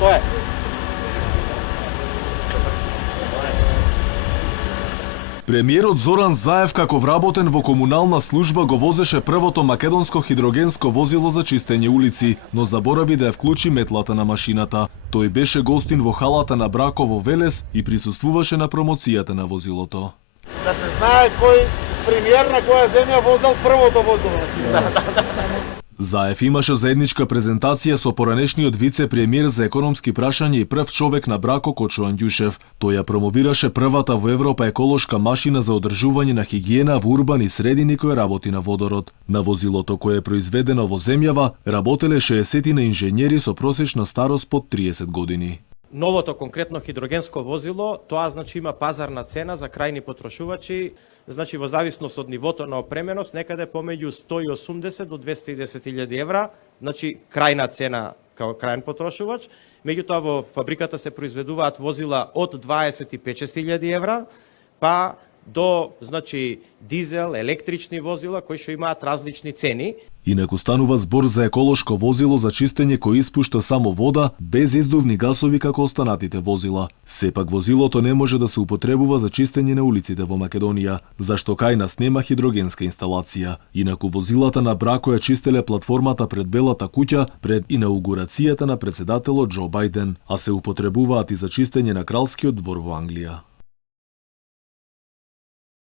Тоа е. Премиерот Зоран Заев како вработен во комунална служба го возеше првото македонско хидрогенско возило за чистење улици, но заборави да ја вклучи метлата на машината. Тој беше гостин во халата на Брако во Велес и присуствуваше на промоцијата на возилото. Да се знае кој премиер на која земја возел првото возило. Заев имаше заедничка презентација со поранешниот вице-премиер за економски прашања и прв човек на Брако Кочо Андјушев. Тој ја промовираше првата во Европа еколошка машина за одржување на хигиена во урбани средини која работи на водород. На возилото кое е произведено во земјава работеле 60 инженери со просечна старост под 30 години. Новото конкретно хидрогенско возило, тоа значи има пазарна цена за крајни потрошувачи, значи во зависност од нивото на опременост, некаде помеѓу 180 до 210.000 евра, значи крајна цена као крајен потрошувач. Меѓутоа во фабриката се произведуваат возила од 25.000 евра, па до значи дизел, електрични возила кои што имаат различни цени. Инаку станува збор за еколошко возило за чистење кој испушта само вода, без издувни гасови како останатите возила. Сепак возилото не може да се употребува за чистење на улиците во Македонија, зашто кај нас нема хидрогенска инсталација. Инаку возилата на Брако ја чистеле платформата пред Белата куќа пред инаугурацијата на председателот Џо Бајден, а се употребуваат и за чистење на кралскиот двор во Англија.